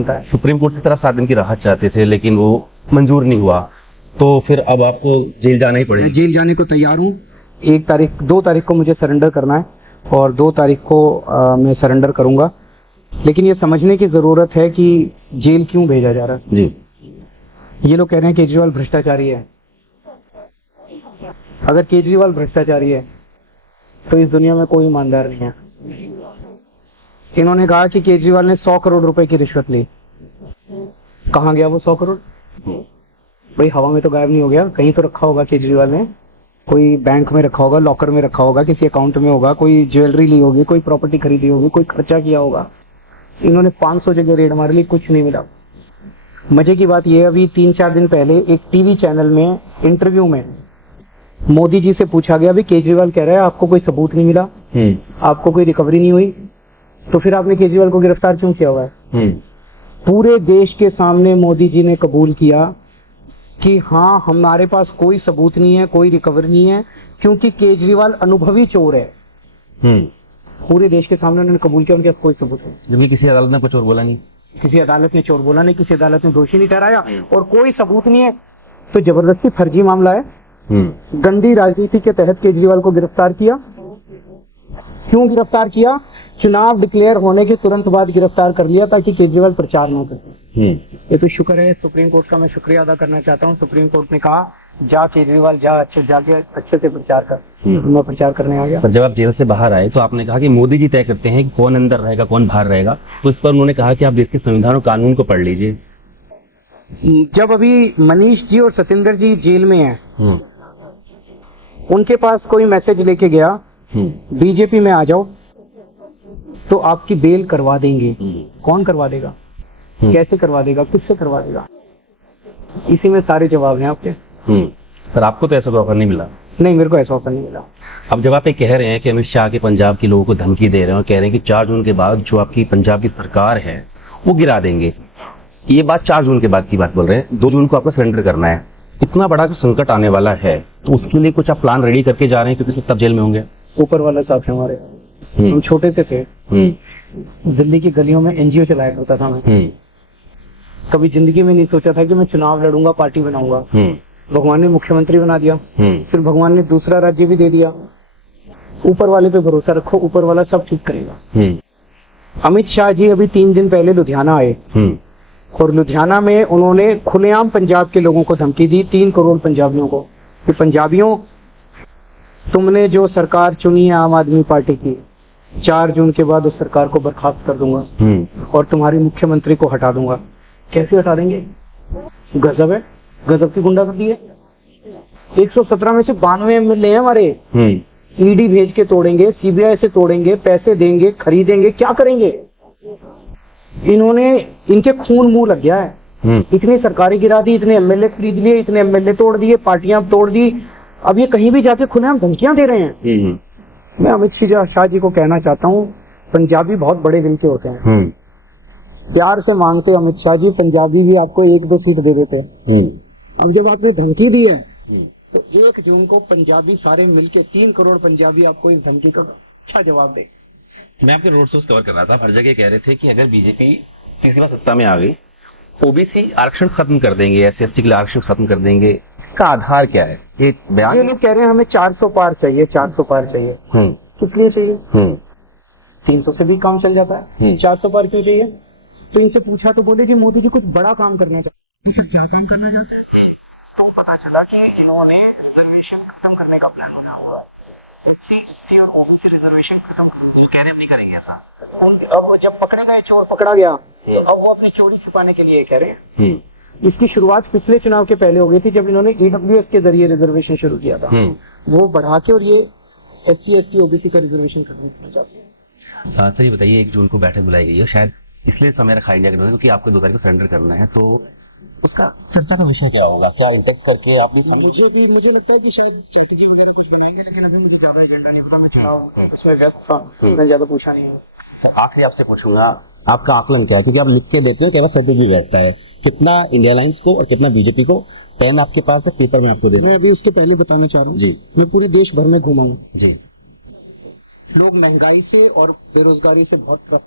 चिंता है। Supreme court की तरफ 7 दिन की राहत चाहते थे लेकिन वो मंजूर नहीं हुआ, तो फिर अब आपको जेल जाना ही पड़ेगा। मैं जेल जाने को तैयार हूँ। 2 तारीख को मुझे सरेंडर करना है और 2 तारीख को मैं सरेंडर करूंगा। लेकिन ये समझने की जरूरत है कि जेल क्यों भेजा जा रहा है। जी। ये लोग कह रहे हैं केजरीवाल भ्रष्टाचारी है। अगर केजरीवाल भ्रष्टाचारी है तो इस दुनिया में कोई ईमानदार नहीं है। इन्होंने कहा कि केजरीवाल ने 100 करोड़ रुपए की रिश्वत ली। कहां गया वो 100 करोड़? भाई हवा में तो गायब नहीं हो गया, कहीं तो रखा होगा केजरीवाल ने। कोई बैंक में रखा होगा, लॉकर में रखा होगा, किसी अकाउंट में होगा, कोई ज्वेलरी ली होगी, कोई प्रॉपर्टी खरीदी होगी, कोई खर्चा किया होगा। इन्होंने 500 जगह रेड मार ली, कुछ नहीं मिला। मजे की बात यह, अभी 3-4 दिन पहले एक टीवी चैनल में इंटरव्यू में मोदी जी से पूछा गया, अभी केजरीवाल कह रहा है आपको कोई सबूत नहीं मिला, आपको कोई रिकवरी नहीं हुई, तो फिर आपने केजरीवाल को गिरफ्तार क्यों किया हुआ है? पूरे देश के सामने मोदी जी ने कबूल किया कि हाँ हमारे पास कोई सबूत नहीं है, कोई रिकवरी नहीं है, क्योंकि केजरीवाल अनुभवी चोर है। पूरे देश के सामने उन्होंने कबूल किया, उनके पास कोई सबूत नहीं। जबकि किसी अदालत ने कुछ और बोला नहीं, किसी अदालत ने चोर बोला नहीं, किसी अदालत ने दोषी नहीं ठहराया और कोई सबूत नहीं है, तो जबरदस्ती फर्जी मामला है। गंदी राजनीति के तहत केजरीवाल को गिरफ्तार किया। क्यों गिरफ्तार किया? चुनाव डिक्लेयर होने के तुरंत बाद गिरफ्तार कर लिया ताकि केजरीवाल प्रचार न करे। ये तो शुक्र है, सुप्रीम कोर्ट का मैं शुक्रिया अदा करना चाहता हूँ। सुप्रीम कोर्ट ने कहा जा केजरीवाल जा, जाके अच्छे से प्रचार कर। मैं प्रचार करने आ गया। पर जब आप जेल से बाहर आए तो आपने कहा कि मोदी जी तय करते हैं कि कौन अंदर रहेगा कौन बाहर रहेगा, तो इस पर उन्होंने कहा कि आप देश के संविधान और कानून को पढ़ लीजिए। जब अभी मनीष जी और सतेंद्र जी जेल में हैं, उनके पास कोई मैसेज लेके गया बीजेपी में आ जाओ तो आपकी बेल करवा देंगे। कौन करवा देगा? कैसे करवा देगा? किससे करवा देगा? इसी में सारे जवाब हैं आपके। पर आपको तो ऐसा ऑफर नहीं मिला? नहीं, मेरे को ऐसा ऑफर नहीं मिला। अब जब आप ये कह रहे हैं कि अमित शाह के पंजाब के लोगों को धमकी दे रहे हैं और कह रहे हैं कि 4 जून के बाद जो आपकी पंजाब की सरकार है वो गिरा देंगे, ये बात 4 जून के बाद की बात बोल रहे हैं। 2 जून को आपको सरेंडर करना है। इतना बड़ा संकट आने वाला है तो उसके लिए कुछ आप प्लान रेडी करके जा रहे हैं, क्योंकि तब जेल में होंगे। ऊपर वाला साहब है हमारे। हम छोटे से थे, दिल्ली की गलियों में एनजीओ चलाया करता था मैं। कभी जिंदगी में नहीं सोचा था कि मैं चुनाव लड़ूंगा, पार्टी बनाऊंगा। भगवान ने मुख्यमंत्री बना दिया, फिर भगवान ने दूसरा राज्य भी दे दिया। ऊपर वाले पे भरोसा रखो, ऊपर वाला सब ठीक करेगा। अमित शाह जी अभी 3 दिन पहले लुधियाना आए और लुधियाना में उन्होंने खुलेआम पंजाब के लोगों को धमकी दी, 3 करोड़ पंजाबियों को, कि पंजाबियों तुमने जो सरकार चुनी है आम आदमी पार्टी की, 4 जून के बाद उस सरकार को बर्खास्त कर दूंगा और तुम्हारी मुख्यमंत्री को हटा दूंगा। कैसे हटा देंगे? गजब है, गजब की गुंडागर्दी है। 117 में से 92 एमएलए हैं हमारे। ईडी भेज के तोड़ेंगे, सीबीआई से तोड़ेंगे, पैसे देंगे, खरीदेंगे, क्या करेंगे? इन्होंने, इनके खून मुंह लग गया है। इतनी सरकारें गिरा दी, इतने एमएलए खरीद लिए, इतने एमएलए तोड़ दिए, पार्टियां तोड़ दी, अब ये कहीं भी जाके खुलेआम धमकियां दे रहे हैं। मैं अमित शाह जी को कहना चाहता हूँ, पंजाबी बहुत बड़े दिल के होते हैं। प्यार से मांगते अमित शाह जी, पंजाबी भी आपको 1-2 सीट दे देते। अब जब आपने धमकी दी है तो 1 जून को पंजाबी सारे मिलके 3 करोड़ पंजाबी आपको इस धमकी का क्या जवाब दे? मैं आपके रोड शोज कवर कर रहा था, हर जगह कह रहे थे कि अगर बीजेपी तीसरी बार सत्ता में आ गई, ओबीसी आरक्षण खत्म कर देंगे, SC/ST के लिए आरक्षण खत्म कर देंगे। इसका आधार क्या है? ये बयान ये लोग कह रहे हैं हमें 400 पार चाहिए, 400 पार चाहिए। किस लिए चाहिए? 300 से भी काम चल जाता है, 400 पार क्यों चाहिए? तो इनसे पूछा तो बोले कि मोदी जी कुछ बड़ा काम करना चाहते हैं। क्या काम करना चाहते हैं? तो पता चला कि इन्होंने रिजर्वेशन खत्म करने का प्लान बनाया हुआ है। SC/ST और OBC रिजर्वेशन खत्म करने, कह रहे हम नहीं करेंगे ऐसा। अब जब पकड़े गए, चोर पकड़ा गया, तो अब वो अपनी चोरी छिपाने के लिए कह रहे हैं। इसकी शुरुआत पिछले चुनाव के पहले हो गई थी, जब इन्होंने EWS के जरिए रिजर्वेशन शुरू किया था। वो बढ़ा के और ये SC/ST OBC का रिजर्वेशन खत्म करना चाहते हैं। सर ये बताइए, 1 जून को बैठक बुलाई गई है, शायद इसलिए समय रखा इंडिया गठबंधन क्योंकि आपको 2 तारीख को सरेंडर करना है, तो उसका चर्चा का विषय क्या होगा? क्या इंटेक्ट करके आप मुझे लगता है कि शायद स्ट्रैटेजी वगैरह कुछ बनाएंगे, लेकिन अभी मुझे ज्यादा एजेंडा नहीं पता। मैं चुनाव इसमें व्यस्त था, मैं ज्यादा पूछा नहीं है। आखिरी आपसे पूछूंगा, आपका आकलन क्या है? क्योंकि आप लिख के देते हो, केवल सर्टिफिकेट भी रहता है, कितना इंडिया अलायंस को और कितना बीजेपी को? पेन आपके पास है, पेपर में आपको दे। मैं अभी उसके पहले बताना चाह रहा हूँ जी, मैं पूरे देश भर में घूमा हूँ जी। लोग महंगाई से और बेरोजगारी से बहुत त्रस्त,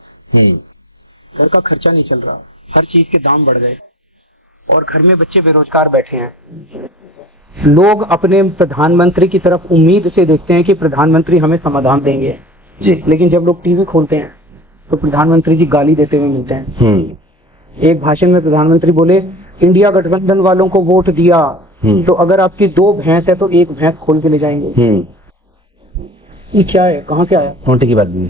घर का खर्चा नहीं चल रहा, हर चीज के दाम बढ़ गए और घर में बच्चे बेरोजगार बैठे हैं। लोग अपने प्रधानमंत्री की तरफ उम्मीद से देखते हैं कि प्रधानमंत्री हमें समाधान देंगे जी, लेकिन जब लोग टीवी खोलते हैं तो प्रधानमंत्री जी गाली देते हुए मिलते हैं। एक भाषण में प्रधानमंत्री बोले, इंडिया गठबंधन वालों को वोट दिया तो अगर आपकी 2 भैंस है तो 1 भैंस खोल के ले जाएंगे। ये क्या है, कहाँ से आया? छोटे की बात नहीं।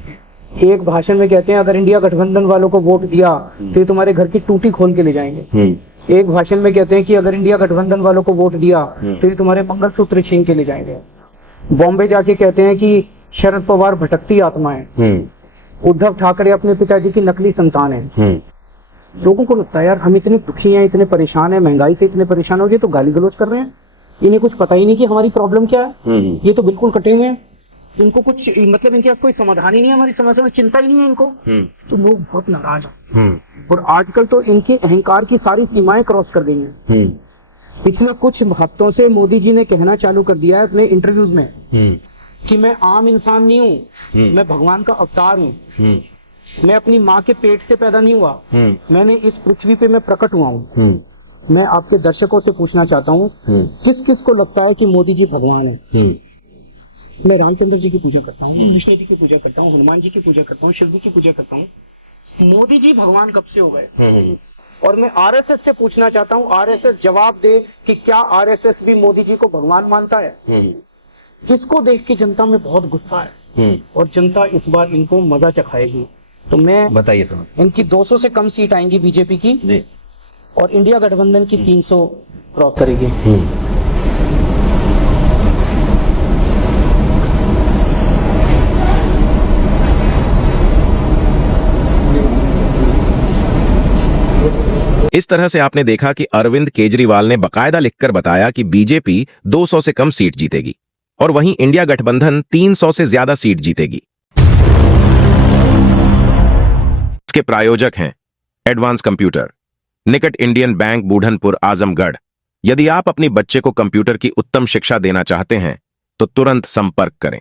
एक भाषण में कहते हैं अगर इंडिया गठबंधन वालों को वोट दिया तो ये तुम्हारे घर की टूटी खोल के ले जाएंगे। एक भाषण में कहते हैं कि अगर इंडिया गठबंधन वालों को वोट दिया तो ये तुम्हारे मंगलसूत्र छीन के ले जाएंगे। बॉम्बे जाके कहते हैं कि शरद पवार भटकती आत्मा है, उद्धव ठाकरे अपने पिताजी की नकली संतान है। लोगों को लगता है यार हम इतने दुखी हैं, इतने परेशान हैं, महंगाई से इतने परेशान हो गए तो गाली गलौज कर रहे हैं। इन्हें कुछ पता ही नहीं कि हमारी प्रॉब्लम क्या है। ये तो बिल्कुल कटे हुए हैं, इनको कुछ मतलब इनके पास कोई समाधान ही नहीं है, हमारी समस्या में चिंता ही नहीं है इनको। तो लोग बहुत नाराज हैं और आजकल तो इनके अहंकार की सारी सीमाएं क्रॉस कर गई हैं। पिछले कुछ हफ्तों से मोदी जी ने कहना चालू कर दिया है अपने इंटरव्यूज में कि मैं आम इंसान नहीं हूँ, मैं भगवान का अवतार हूँ, मैं अपनी माँ के पेट से पैदा नहीं हुआ, मैंने इस पृथ्वी पे मैं प्रकट हुआ हूँ। मैं आपके दर्शकों से पूछना चाहता हूँ किस किस को लगता है कि मोदी जी भगवान है? मैं रामचंद्र जी की पूजा करता हूँ, कृष्ण जी की पूजा करता हूँ, हनुमान जी की पूजा करता हूँ, शिव जी की पूजा करता हूँ। मोदी जी भगवान कब से हो गए? और मैं आरएसएस से पूछना चाहता हूँ, आरएसएस जवाब दे कि क्या आरएसएस भी मोदी जी को भगवान मानता है? इसको देख के जनता में बहुत गुस्सा है और जनता इस बार इनको मजा चखाएगी। तो मैं बताइए सर, इनकी 200 से कम सीट आएंगी बीजेपी की जी, और इंडिया गठबंधन की 300 क्रॉस करेगी। इस तरह से आपने देखा कि अरविंद केजरीवाल ने बकायदा लिखकर बताया कि बीजेपी 200 से कम सीट जीतेगी और वहीं इंडिया गठबंधन 300 से ज्यादा सीट जीतेगी। इसके प्रायोजक हैं एडवांस कंप्यूटर, निकट इंडियन बैंक, बूढ़नपुर, आजमगढ़। यदि आप अपनी बच्चे को कंप्यूटर की उत्तम शिक्षा देना चाहते हैं तो तुरंत संपर्क करें।